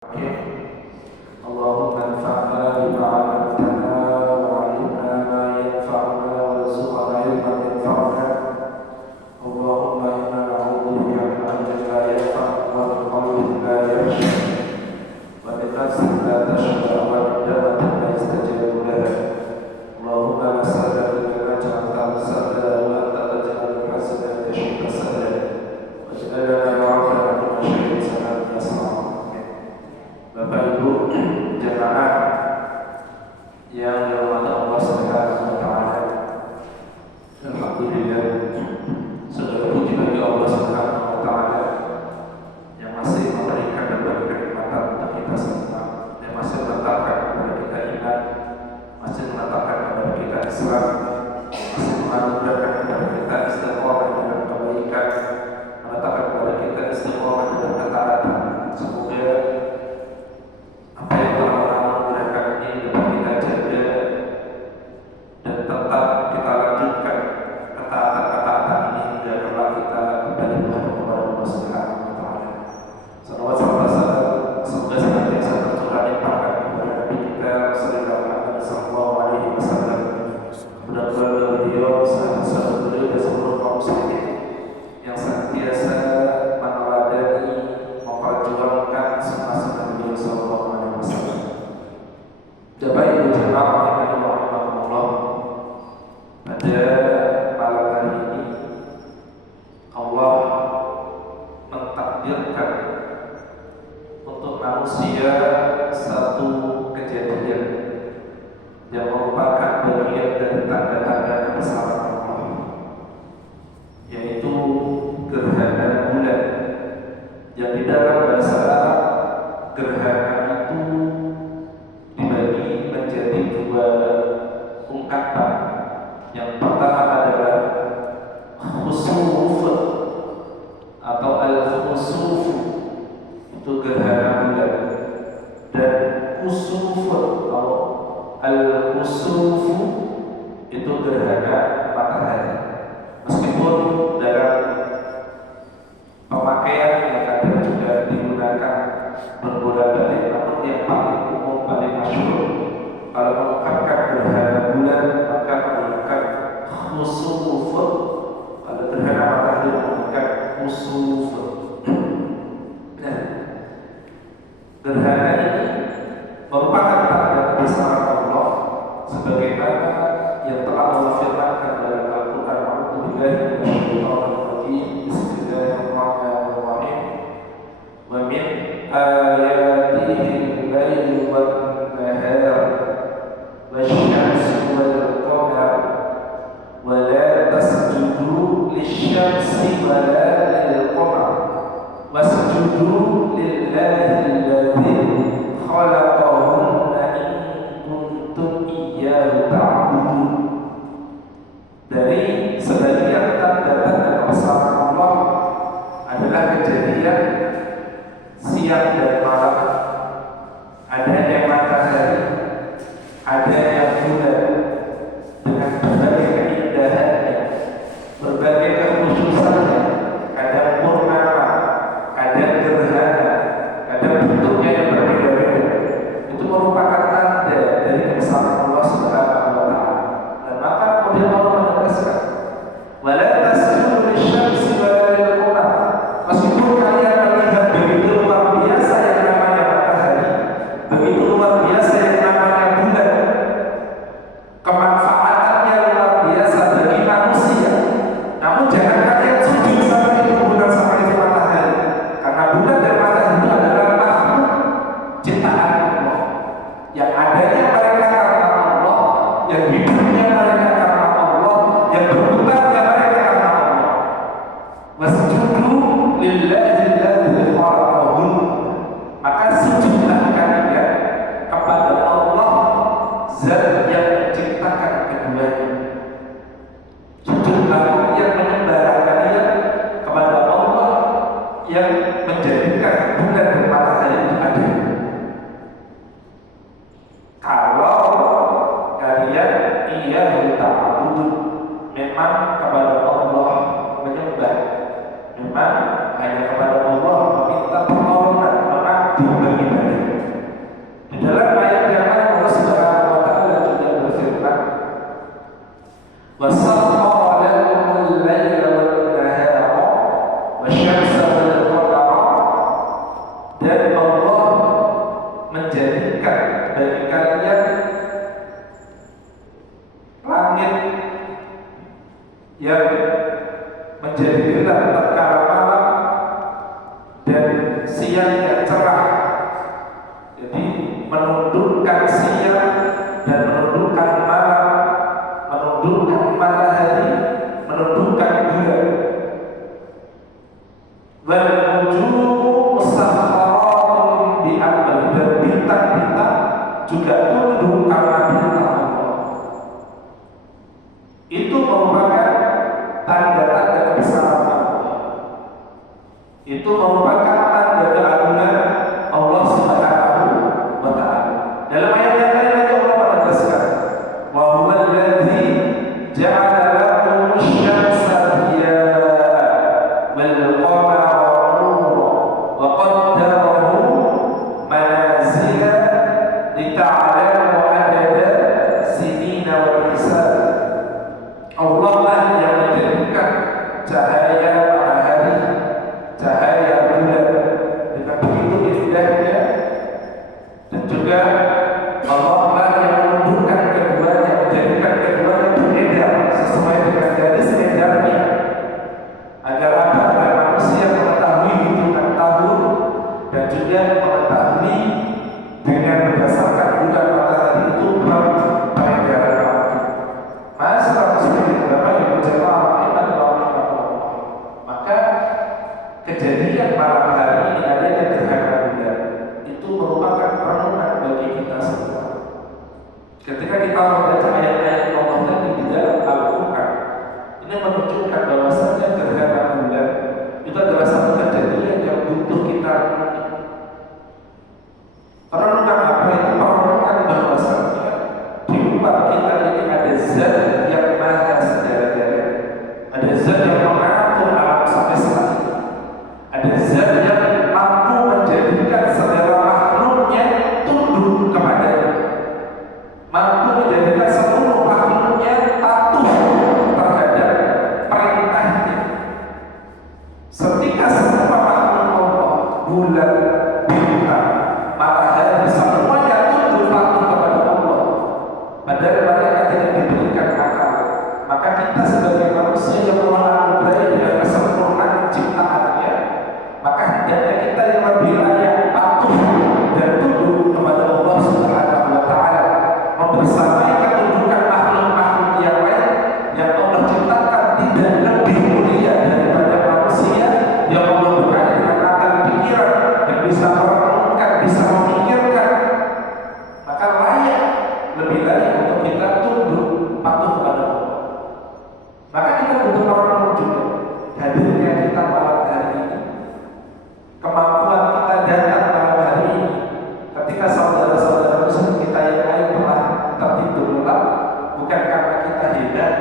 Allahumma anfa'na bima 'allamtana wa 'allimna ma yanfa'una warzuqna ilman yanfa'una. Allahumma inna na'udzu bika min 'ilmin la yanfa' wa min qalbin la yakhsha wa min nafsin la tashqa wa min da'watin la yastajabu laha. Allahumma la sahla illa ma ja'altahu sahla wa anta taj'alul hazana idha shi'ta sahla waj'alna ma'aka min syai'in sahlan yasra. Bapak Ibu jemaah yang dirahmati Allah Subhanahu wa taala. Alhamdulillah, segala puji bagi Allah Subhanahu wa taala yang masih memberikan berbagai kenikmatan untuk kita semua, yang masih menetapkan kepada kita iman, masih menetapkan kepada kita Islam, masih menganugerahkan kepada kita istiqomah dengan kebaikan, menetapkan kepada kita istiqomah dengan ketaatan. Semoga apa yang telah menggunakan ini dapat kita jaga dan tetap kita lanjutkan ketaatan-ketaatan ini hingga kelak kita kembali kepada Allah Subhanahu wa taala. Salawat serta salam semoga senantiasa tercurah limpahkan kepada Nabi kita sallallahu alaihi wasallam, kepada keluarga beliau, sahabat-sahabat beliau dan seluruh kaum muslimin yang senantiasa meneladani, memperjuangkan sunnah-sunnah beliau sallallahu alaihi wasallam. Bapak Ibu jemaah rahimani wa rahimakumullah, pada malam hari ini Allah mentakdirkan untuk manusia satu kejadian yang merupakan bagian dari tanda-tanda kebesaran Allah, yaitu gerhana bulan, yang di dalam bahasa Arab gerhana itu dibagi menjadi dua ungkapan. Yang pertama adalah khusuf atau al-khusuf, itu gerhana bulan, dan kusuf atau al-kusuf itu gerhana matahari. Meskipun dalam pemakaian yang kadang juga digunakan berbolak-balik, namun yang paling umum, paling masyhur kalau mengungkapkan gerhana bulan maka menggunakan khusuf. Kalau gerhana matahari menggunakan khusuf. Nah, gerhana ini merupakan tanda kebesaran Allah, sebagaimana yang telah Allah firmankan dalam Al-Quran. A'udzubillahi minasyaitonir rajim. Bismillahirrahmanirrahim. Wa min ayatihi al-lail wan-nahar wasyamsu wal-qamar wa la tasjudu lisyamsi wa la lil-qamar wasjudu lillahi alladzi khalaqahunna in kuntum iyyahu ta'budun. Dari sebagian tanda-tanda kebesaran Allah adalah kejadian siang dan malam, adanya matahari, adanya bulan dengan berbagai keindahannya, berbagai kekhususannya, kadang purnama, kadang gerhana, kadang bentuknya yang berbeda-beda. Itu merupakan tanda dari kebesaran Allah Subhanahu wa taala. Dan maka kemudian Allah menegaskan, "Wala tasjudu lisyamsi wa la lil-qamar." Meskipun kalian melihat begitu luar biasa yang namanya matahari, begitu luar biasa yang namanya bulan, kemanfaatannya luar biasa bagi manusia, namun jangan kalian sujud sama itu bulan sama itu matahari, karena bulan dan matahari itu adalah makhluk ciptaan Allah, yang adanya mereka karena Allah, yang hidupnya mereka karena Allah, yang berputarnya mereka karena Allah. Wasjudu lillahi alladzi khalaqahun, maka sujudlah kalian kepada Allah, zat yang menciptakan keduanya. Sujudlah yang menyembah kalian kepada Allah yang menjadikan bulan dan matahari itu ada. Kalau kalian iyyahu ta'budun, memang kepada Allah menyembah, memang hanya kepada Allah meminta pertolongan, mengabdi beribadah. juga tunduk karena perintah Allah. Itu merupakan tanda-tanda kebesaran Allah. Itu merupakan tanda keagungan Allah Subhanahu wa Ta'ala. Dalam ayat yang lain Allah menegaskan, wa huwa alladzi ja'ala lakum asy-syamsa diya'an wal qamara nuran wa qaddarahu manazila lita'lamu adada sinina wal hisab. Allah lah yang menjadikan cahaya matahari, cahaya bulan dengan begitu indahnya, dan juga Allah lah yang menundukkan keduanya, menjadikan keduanya beredar sesuai dengan garis edarnya, agar manusia mengetahui hitungan tahun dan juga mengetahui dengan berdasarkan bulan matahari itu peredaran waktu. Masalah maka kejadian malam hari ini adanya gerhana bulan itu merupakan perenungan bagi kita semua. Ketika kita membaca ayat-ayat Allah tadi di dalam Al-Quran, ini menunjukkan bahwasanya gerhana bulan itu adalah satu kejadian yang butuh kita perenungan. Apa itu perenungan? Bahwasanya di luar kita ini ada zat yang maha segala-galanya, ada zat yang mengatur alam semesta, ada zat yang mampu menjadikan segala makhluknya tunduk kepadanya, mampu menjadikan seluruh makhluknya patuh terhadap perintahnya. Ketika semua makhluk Allah, bulan, bintang, matahari, semuanya tunduk patuh kepada Allah, padahal mereka tidak diberikan akal, maka kita sebagai manusia yang menganugerahi dengan kesempurnaan ciptaannya, maka hendaknya kita yang lebih layak patuh dan tunduk kepada Allah Subhanahu wa Ta'ala, membersamai ketundukan makhluk-makhluk yang lain yang Allah ciptakan tidak lebih mulia daripada manusia yang Allah berikan dengan akal pikiran, yang bisa merenungkan, bisa memikirkan. Maka layak, lebih layak untuk kita tunduk patuh kepada Allah. Maka kita butuh merenung juga hadirnya kita malam hari ini, kemampuan kita datang malam hari ini, ketika saudara-saudara muslim kita yang lain telah tertidur lelap, bukan karena kita hebat,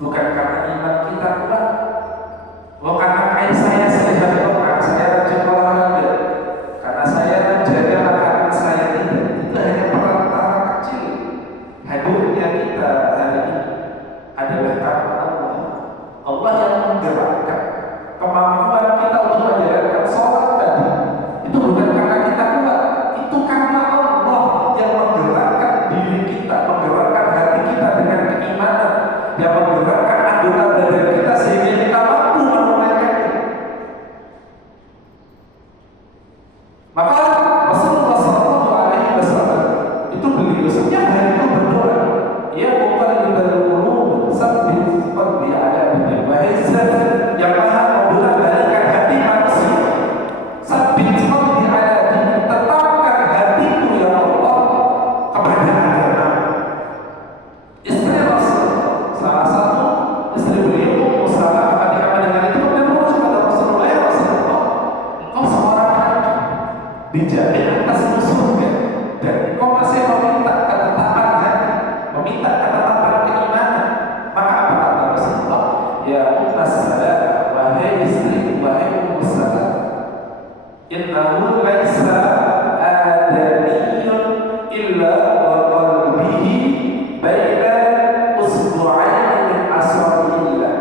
bukan karena iman kita kuat, bukan karena saya sehat, bukan saya rajin olahraga, karena saya menjaga makanan saya, tidak. Itu hanya perantara kecil. Hadirnya kita hari ini adalah karena Allah. Allah yang menggerakkan kemampuan kita untuk menjalankan sholat tadi. Itu bukan karena kita kuat, itu karena Allah yang menggerakkan diri kita, menggerakkan hati kita dengan keimanan, yang menggerakkan anggota badan kita sehingga kita mampu menunaikannya. Maka Rasulullah SAW itu beliau setiap hari itu berdoa, ya muqallibal qulub tsabbit qalbi ala dinik, wahai zat yang maha membolak-balikkan hati manusia, tsabbit qalbi ala dinik, tetapkan hatiku ya Allah kepada agama. Istri Rasulullah, salah satu istri beliau Ummu Salamah, ketika mendengar itu kemudian berkata kepada Rasulullah, ya Rasulullah, engkau seorang laki dijamin atas musuhnya, dan engkau masih meminta ketetapan hati, meminta ketetapan keimanan. Maka apa kata Rasulullah? Ya Ummu Salamah, wahai istri, wahai Ummu Salamah, innahu laisa adamiyyun illa wa qalbihi baina usbu'aini min asabi'illah.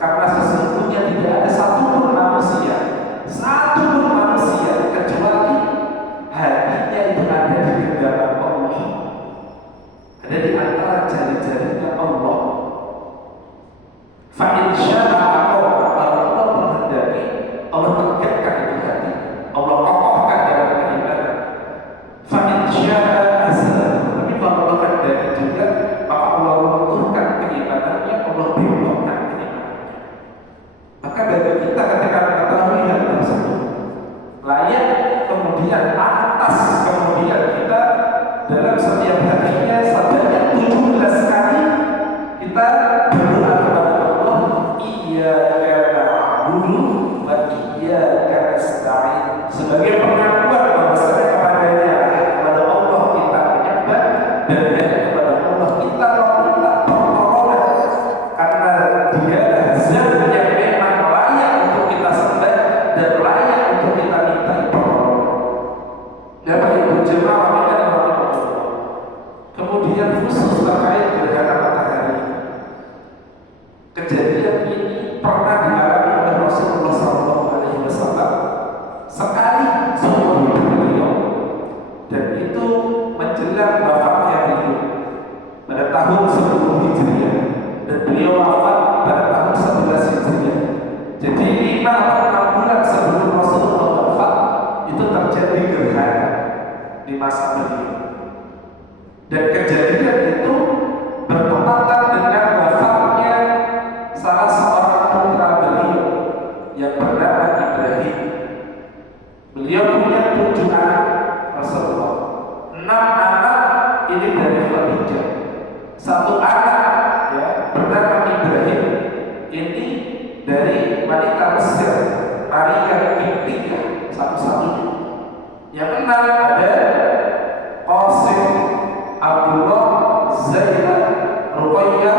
Karena sesungguhnya tidak ada satupun manusia kecuali hatinya itu ada di genggaman setiap harinya sebanyak 17 kali kita berdoa kepada Allah, iyyaka na'budu wa iyyaka nasta'in, sebagai pengakuan bahwasanya kepada Allah kita menyembah dan hanya kepada Allah kita meminta pertolongan, karena Dia zat yang memang layak untuk kita sembah dan layak untuk kita minta pertolongan. Dapat Ibu jemaah kemudian khusus terkait gerhana matahari. Kejadian ini pernah dialami oleh Rasulullah SAW sekali seumur hidup beliau, dan itu menjelang wafatnya beliau pada tahun 10 Hijriah, dan beliau wafat pada tahun 11 Hijriah. Jadi 5 atau 6 bulan sebelum Rasulullah wafat itu terjadi gerhana di masa beliau. Dan kejadian itu bertepatan dengan wafatnya salah seorang putra beliau yang bernama Ibrahim. Beliau punya 7 anak Rasulullah. 6 anak ini dari Khadijah. 1 anak ya bernama Ibrahim ini dari wanita Mesir, Maria Qibtiyah, satu-satunya. Yang 6 ada Qasim, Abdullah, Zainab, Ruqayyah,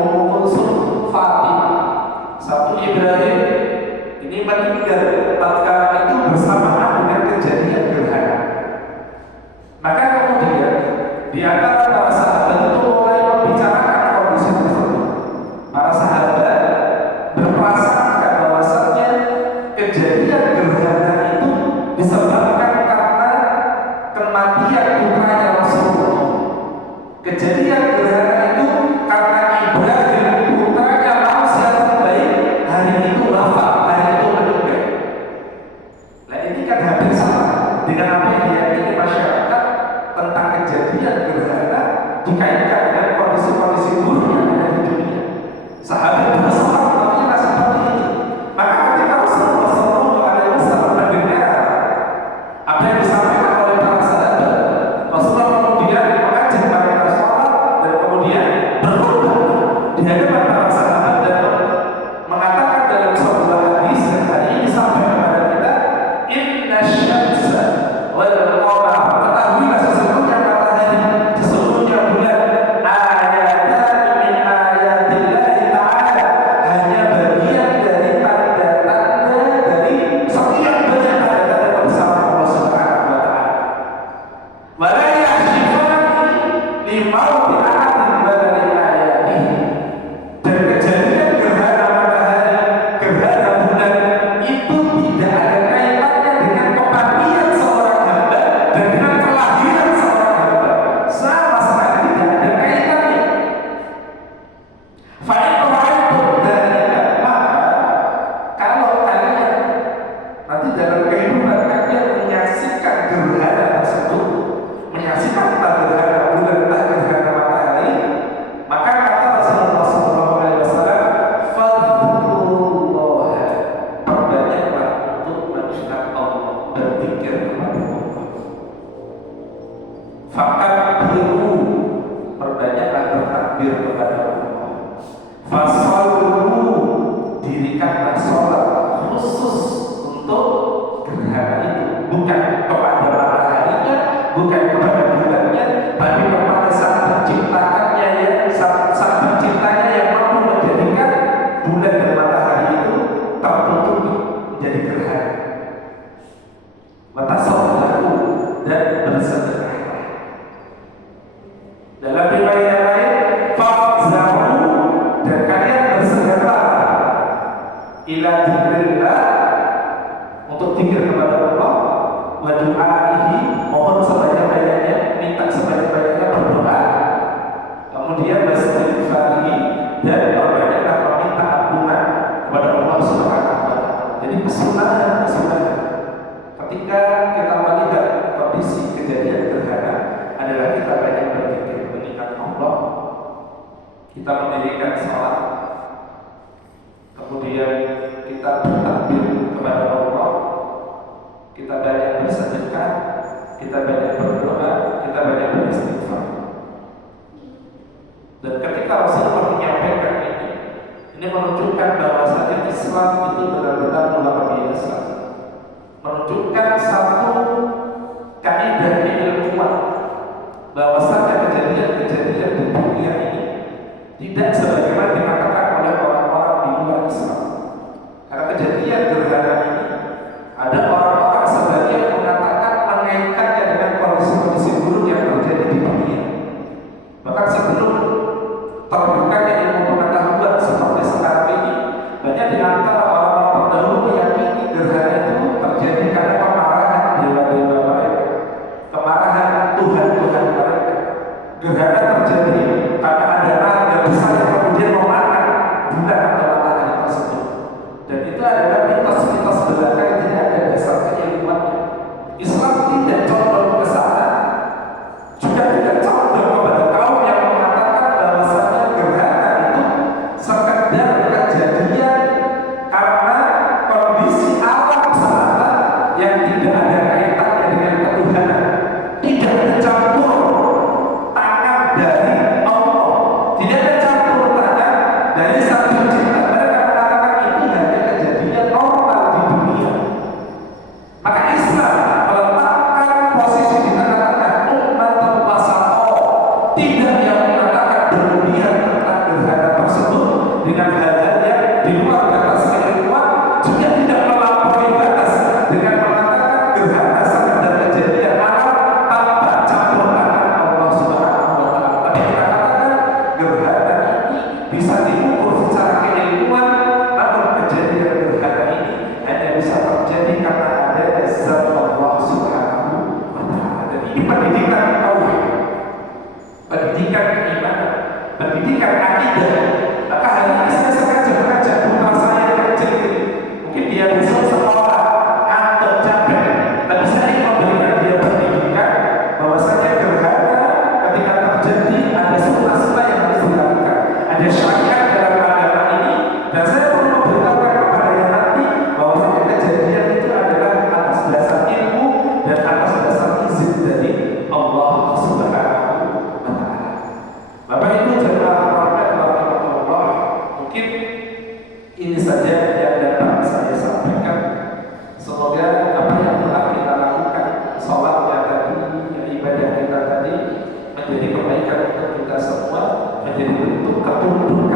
Ummu Kulsum, Fatimah. 1 Ibrahim ini meninggal tatkala itu bersamaan dengan kejadian gerhana. Maka kemudian di antara para sahabat itu mulai membicarakan kondisi tersebut. Para sahabat berprasangka bahwasanya kejadian gerhana itu disebabkan karena kematian putranya Rasulullah. Kejadian gerhana itu karena Ibrahim putranya manusia terbaik hari itu wafat, hari itu meninggal. Nah ini kan hampir sama dengan apa yang diyakini masyarakat tentang kejadian gerhana dikaitkan dengan kondisi-kondisi buruk yang ada di dunia. Sahabat berusaha melakukan seperti ini. Maka ketika Rasulullah SAW mendengar apa yang disampaikan oleh para sahabat, Rasulullah kemudian mengajak mereka sholat dan kemudian berkhutbah di hadapan para sahabat dan mengatakan dalam sebuah hadis yang tadi ini disampaikan kepada kita, inna syamsa wal qamar, ketahuilah sesungguhnya matahari, sesungguhnya bulan, ayatan min ayatillahi ta'ala, hanya bagian dari tanda-tanda dari sekian banyak tanda-tanda kebesaran Allah Subhanahu wa taala. Wa la yahshifani li mauti ahadin bala li ayatihi. Dan kejadian gerhana matahari, gerhana bulan itu tidak ada kaitannya dengan kematian seorang hamba dan dengan kelahiran seorang hamba. Sama sekali tidak ada kaitannya. Fa'in ra'aytum dzalika, maka kalau kalian nanti dalam kehidupan kalian menyaksikan gerhana tersebut, menyaksikan entah gerhana bulan, entah gerhana matahari, maka kata Rasulullah SAW, fadhkurullah, perbanyaklah untuk mengingat Allah, berzikir kepada Allah. Fakabbiru, perbanyaklah bertakbir kepada Allah. Fasallu, dirikanlah sholat khusus untuk gerhana itu, bukan kepada mataharinya, bukan kepada bulannya, tapi kepada sang penciptakannya, ya, sang penciptanya yang mampu menjadikan bulan dan matahari itu tertutup menjadi gerhana. Watasawwahu, dan bersedekah. Dalam riwayat yang lain, fafzahu, dan kalian bersedekah ila dzikrillah, untuk zikir kepada Allah, wa du'aihi, mohon sebanyak-banyaknya, minta sebanyak-banyaknya berdoa, kemudian beristighfari, dan perbanyaklah meminta ampunan kepada Allah Subhanahu wa taala. Jadi kesunahan ketika kita melihat kondisi kejadian gerhana adalah kita banyak berzikir, mengingat Allah, kita mendirikan sholat, kemudian kita bertakbir kepada Allah, kita banyak bersedekah, kita banyak berdoa, kita banyak beristighfar. ketika Rasulullah menyampaikan ini menunjukkan bahwasanya Islam itu benar-benar luar biasa, menunjukkan satu kaidah ilmuwan bahwasanya kejadian-kejadian di dunia ini tidak sebagaimana dikatakan oleh orang-orang di luar Islam. Karena kejadian gerhana ini ada orang-orang sebagian mengatakan mengaitkannya dengan kondisi-kondisi buruk yang terjadi di dunia. Bahkan sebelum terbukanya ilmu pengetahuan seperti sekarang ini, banyak di antara orang-orang terdahulu meyakini gerhana itu terjadi karena kemarahan dewa-dewa mereka, kemarahan Tuhan-Tuhan mereka. Gerhana terjadi karena ada naga besar yang kemudian memakan bulan atau matahari tersebut. Dan itu adalah mitos-mitos belaka yang tidak ada dasarnya ilmuannya. Islam tidak condong ke sana, juga tidak condong kepada kaum yang mengatakan bahwasanya gerhana itu sekedar kejadian karena kondisi alam semesta yang tidak ada kaitannya dengan ketuhanan, tidak ada campur tangan dari Allah, tidak ada campur tangan dari Sang Pencipta. Mereka mengatakan itu hanya kejadian normal di dunia. Maka Islam meletakkan posisi di tengah-tengah umat wasatoh, tidak yang mengatakan berlebihan tentang gerhana tersebut dengan hal-hal yang di luar batas keilmuan, juga tidak melampaui batas dengan mengatakan gerhana sekedar kejadian alam tanpa campur tangan Allah Subhanahu wa Ta'ala. Tapi kita katakan gerhana ini bisa diukur secara keilmuan, namun kejadian gerhana ini hanya bisa terjadi karena ada zat Allah Subhanahu wa Ta'ala. Dan ini pendidikan tauhid, pendidikan keimanan, pendidikan akidah. Maka hari ini saya sengaja mengajak putra saya yang kecil ini. Mungkin dia besok sekolah atau capek, tapi saya ingin memberikan dia pendidikan bahwasanya gerhana ketika terjadi ada sunnah-sunnah yang harus dilakukan, ada syariat dalam agama ini. Dan saya perlu memberitahukan kepada yang nanti bahwasanya kejadian itu adalah atas dasar ilmu dan atas dasar izin dari Allah Subhanahu wa Ta'ala. Bapak Ibu jemaah rahmatullah, mungkin ini saja yang dapat saya sampaikan. Semoga apa yang telah kita lakukan, sholatnya tadi, ibadah kita tadi, menjadi kebaikan untuk kita semua, menjadi bentuk ketundukan